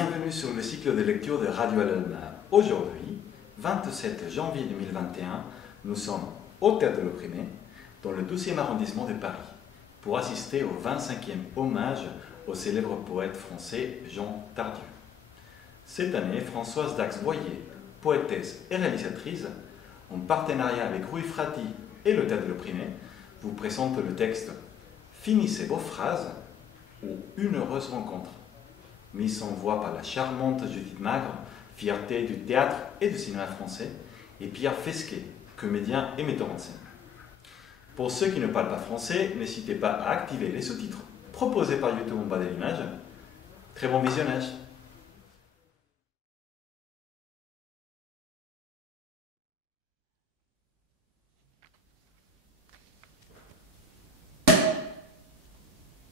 Bienvenue sur le cycle de lecture de Radio Al-Alma. Aujourd'hui, 27 janvier 2021, nous sommes au Théâtre de l'Opprimé, dans le 12e arrondissement de Paris, pour assister au 25e hommage au célèbre poète français Jean Tardieu. Cette année, Françoise Dax-Boyer, poétesse et réalisatrice, en partenariat avec Rui Frati et le Théâtre de l'Opprimé, vous présente le texte « Finissez vos phrases » ou « Une heureuse rencontre », mise en voix par la charmante Judith Magre, fierté du théâtre et du cinéma français, et Pierre Fesquet, comédien et metteur en scène. Pour ceux qui ne parlent pas français, n'hésitez pas à activer les sous-titres proposés par YouTube en bas de l'image. Très bon visionnage!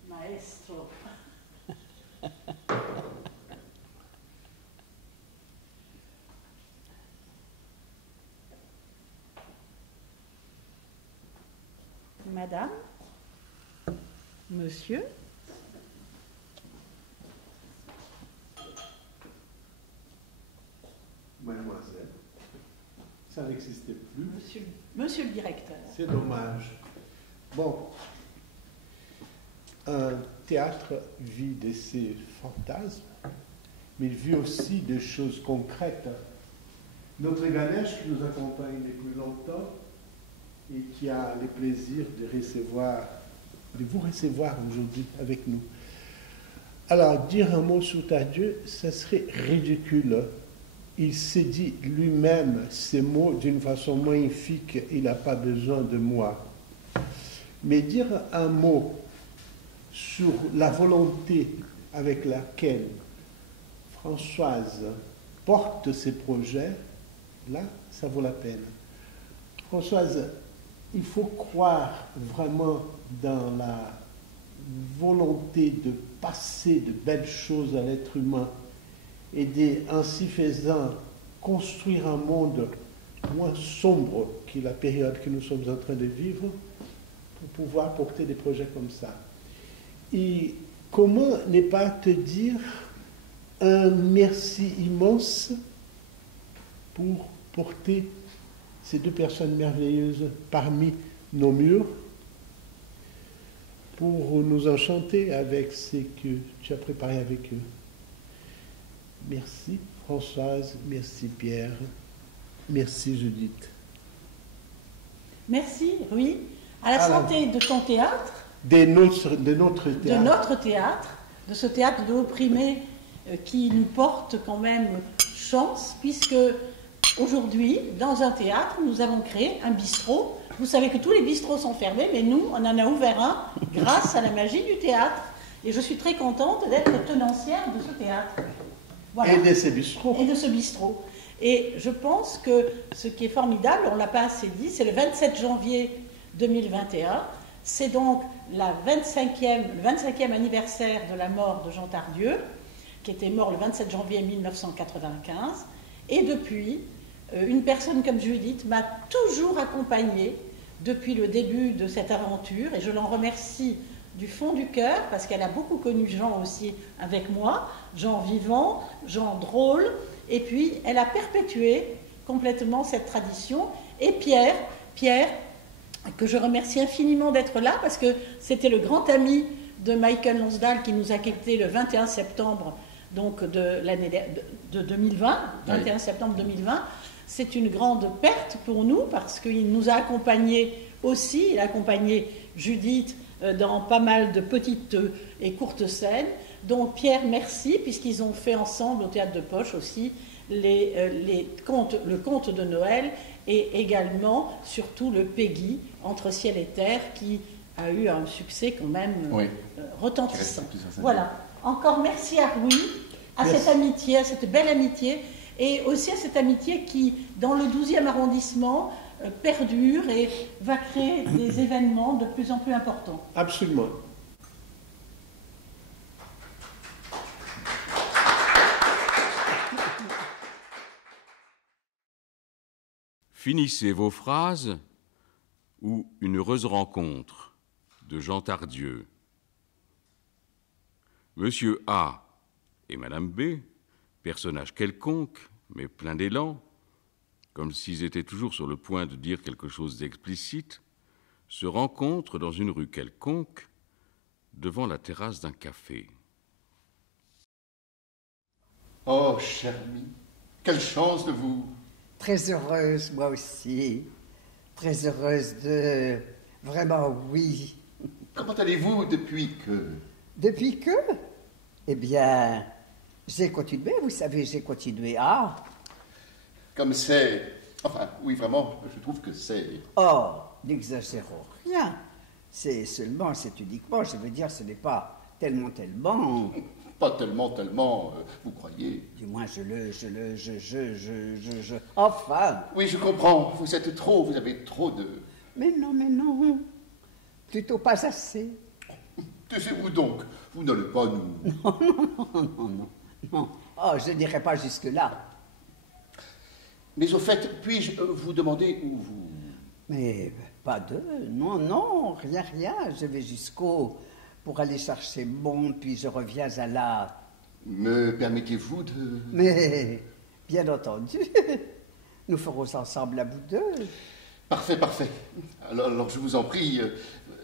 Maestro. Madame, Monsieur, Mademoiselle, ça n'existait plus. Monsieur le directeur. C'est dommage. Bon, un théâtre vit de ses fantasmes, mais il vit aussi des choses concrètes. Notre Ganesh qui nous accompagne depuis longtemps et qui a le plaisir de vous recevoir aujourd'hui avec nous. Alors, dire un mot sur Tardieu, ça serait ridicule. Il s'est dit lui-même ces mots d'une façon magnifique, il n'a pas besoin de moi. Mais dire un mot sur la volonté avec laquelle Françoise porte ses projets, là, ça vaut la peine. Françoise, il faut croire vraiment dans la volonté de passer de belles choses à l'être humain et ainsi faisant construire un monde moins sombre que la période que nous sommes en train de vivre pour pouvoir porter des projets comme ça. Et comment ne pas te dire un merci immense pour porter ces deux personnes merveilleuses parmi nos murs, pour nous enchanter avec ce que tu as préparé avec eux. Merci Françoise, merci Pierre, merci Judith. Merci, Rui. À la santé de ton théâtre. De notre théâtre. De notre théâtre, de ce théâtre de l'Opprimé qui nous porte quand même chance, puisque aujourd'hui, dans un théâtre, nous avons créé un bistrot. Vous savez que tous les bistrots sont fermés, mais nous, on en a ouvert un grâce à la magie du théâtre. Et je suis très contente d'être tenancière de ce théâtre. Voilà. Et de ce bistrot. Et de ce bistrot. Et je pense que ce qui est formidable, on ne l'a pas assez dit, c'est le 27 janvier 2021. C'est donc le 25e anniversaire de la mort de Jean Tardieu, qui était mort le 27 janvier 1995. Et depuis, une personne comme Judith m'a toujours accompagnée depuis le début de cette aventure, et je l'en remercie du fond du cœur, parce qu'elle a beaucoup connu Jean aussi avec moi, Jean vivant, Jean drôle, et puis elle a perpétué complètement cette tradition. Et Pierre, que je remercie infiniment d'être là, parce que c'était le grand ami de Michael Lonsdal qui nous a quittés le 21 septembre donc de l'année de 2020, 21 septembre 2020. C'est une grande perte pour nous, parce qu'il nous a accompagnés aussi, il a accompagné Judith dans pas mal de petites et courtes scènes. Donc Pierre, merci, puisqu'ils ont fait ensemble au Théâtre de Poche aussi le conte de Noël, et également, surtout, le Peggy, Entre ciel et terre, qui a eu un succès quand même retentissant. Voilà. Encore merci à Rui, cette amitié, à cette belle amitié, et aussi à cette amitié qui, dans le 12e arrondissement, perdure et va créer des événements de plus en plus importants. Absolument. Finissez vos phrases ou Une heureuse rencontre de Jean Tardieu. Monsieur A et Madame B personnages quelconques, mais pleins d'élan, comme s'ils étaient toujours sur le point de dire quelque chose d'explicite, se rencontrent dans une rue quelconque, devant la terrasse d'un café. Oh, chère amie, quelle chance de vous... Très heureuse, moi aussi. Très heureuse de... Vraiment, oui. Comment allez-vous depuis que... Depuis que? Eh bien, j'ai continué, vous savez, j'ai continué. Ah! Comme c'est... Enfin, oui, vraiment, je trouve que c'est... Oh, n'exagérons rien. C'est seulement, c'est uniquement, je veux dire, ce n'est pas tellement... Pas tellement, vous croyez... Du moins, Enfin! Oui, je comprends, vous êtes trop, vous avez trop de... Mais non. Plutôt pas assez. Taisez-vous donc, vous n'allez pas nous... Non. Oh, je n'irai pas jusque-là. Mais au fait, puis-je vous demander où vous... Mais pas de... Non, rien. Je vais jusqu'au... pour aller chercher mon, puis je reviens à la... Me permettez-vous de... Mais, bien entendu, nous ferons ensemble à bout d'eux. Parfait. Alors, je vous en prie,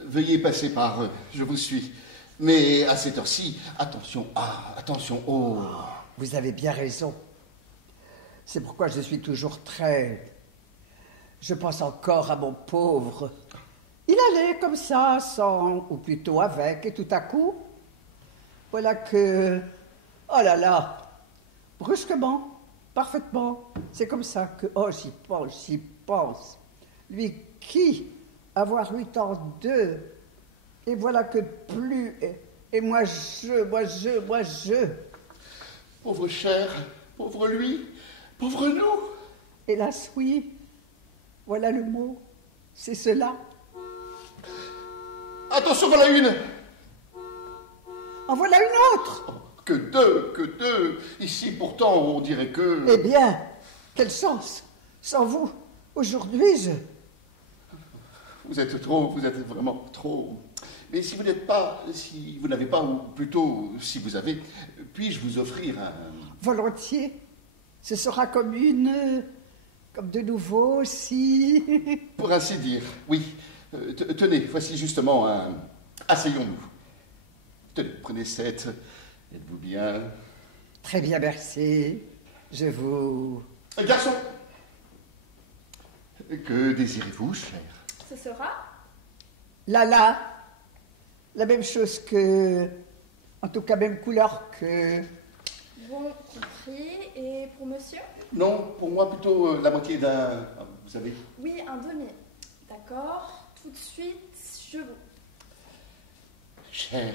veuillez passer par... je vous suis. Mais à cette heure-ci, attention, oh... Vous avez bien raison. C'est pourquoi je suis toujours très... Je pense encore à mon pauvre. Il allait comme ça, sans, ou plutôt avec, et tout à coup, voilà que... Oh là là, brusquement, parfaitement, c'est comme ça que... Oh, j'y pense. Lui qui, avoir 8 ans, 2, et voilà que plus... Et moi je... Pauvre cher, pauvre lui, pauvre nous. Hélas, oui, voilà le mot, c'est cela. Attention, voilà une. En voilà une autre. Oh, que deux. Ici, pourtant, on dirait que... Eh bien, quelle chance. Sans vous, aujourd'hui, Vous êtes vraiment trop... Mais si vous n'avez pas, ou plutôt, si vous avez, puis-je vous offrir un... Volontiers. Ce sera comme de nouveau, si... Pour ainsi dire, oui. Tenez, voici justement un... Asseyons-nous. Tenez, prenez cette. Êtes-vous bien? Très bien, merci. Je vous... Garçon! Que désirez-vous, cher? Ce sera? Là. La même chose que... En tout cas, même couleur que... Bon, compris. Et pour monsieur? Non, pour moi, plutôt la moitié d'un... Vous savez? Oui, un demi. D'accord. Tout de suite, je vous... Cher,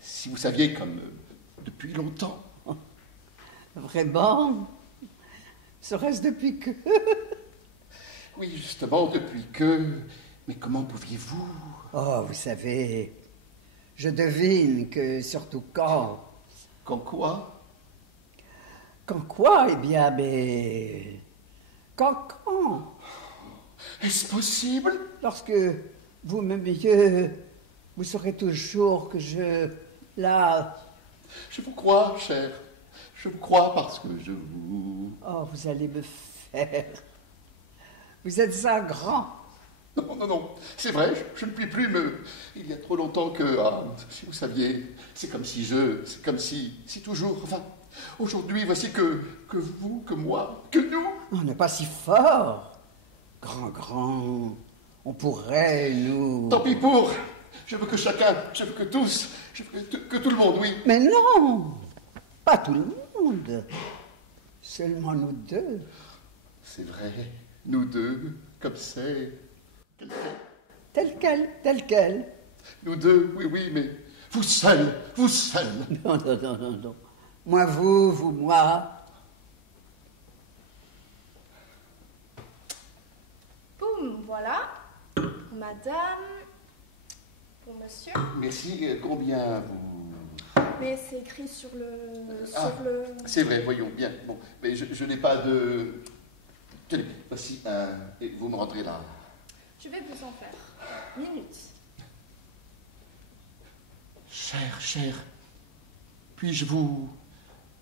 si vous saviez comme depuis longtemps... Vraiment? Serait-ce depuis que... Oui, justement, depuis que... Mais comment pouviez-vous... Oh, vous savez, je devine que surtout quand... Quand quoi? Quand quoi? Eh bien, mais... Quand? Est-ce possible? Lorsque vous m'aimiez, vous saurez toujours que là... Je vous crois, cher. Je vous crois parce que je vous... Oh, vous allez me faire... Vous êtes un grand... Non, c'est vrai, je ne puis plus me... Il y a trop longtemps que... Ah, si vous saviez, c'est comme si toujours... Enfin, aujourd'hui, voici que vous, que moi, que nous... On n'est pas si fort. Grand, on pourrait nous... Tant pis pour... Je veux que chacun, je veux que tous, je veux que tout le monde, oui. Mais non, pas tout le monde. Seulement nous deux. C'est vrai, nous deux, comme c'est... Tel quel. Nous deux, oui, mais vous seul. Non. Moi, vous, moi. Boum, voilà. Pour madame. Pour monsieur. Merci, combien vous... Mais c'est écrit sur le... C'est vrai, voyons, bien. Bon, mais je n'ai pas de... Tenez, voici un... Et vous me rentrez là. Je vais vous en faire. Minute. Cher, puis-je vous...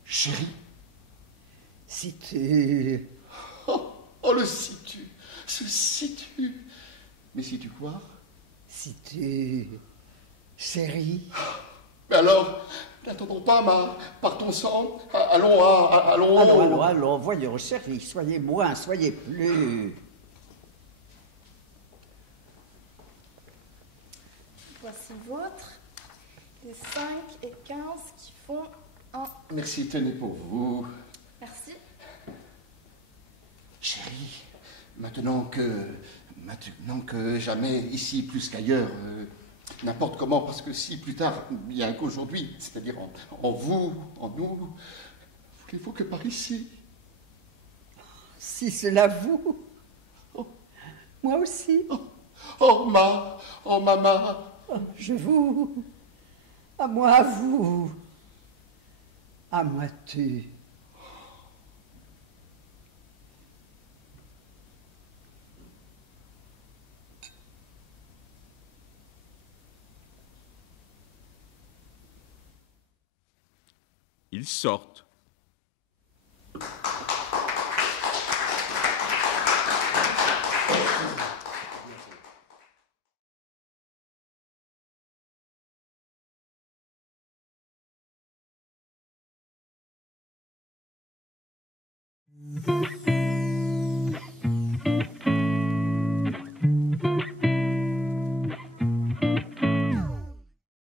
Chérie? Si tu... Oh, le si-tu, ce si-tu. Mais si-tu quoi? Si tu... Chérie. Mais alors, n'attendons pas, partons sans. Allons. Allons, voyons, chérie, soyez moins, soyez plus. Voici votre. Les 5 et 15 qui font 1. Merci, tenez pour vous. Merci. Chérie, maintenant que jamais, ici plus qu'ailleurs, n'importe comment, parce que si plus tard, bien qu'aujourd'hui, c'est-à-dire en vous, en nous, voulez-vous que par ici? Si cela vous. Oh, moi aussi. Oh, maman. Je vous. À moi, à vous. À moi, tu. Ils sortent.